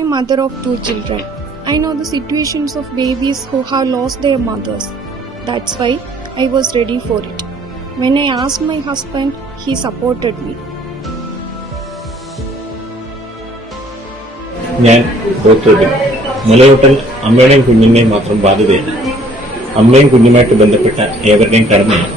a mother of 2 children. I know the situations of babies who have lost their mothers. That's why I was ready for it. When I asked my husband, he supported me. ഞാൻ doctor bin. മുലയൂട്ടൽ അമ്മയുടെയും കുഞ്ഞിന്റെയും മാത്രം ബാധ്യതയല്ല, അമ്മയും കുഞ്ഞുമായിട്ട് ബന്ധപ്പെട്ട ഏവരുടെയും കടമയാണ്.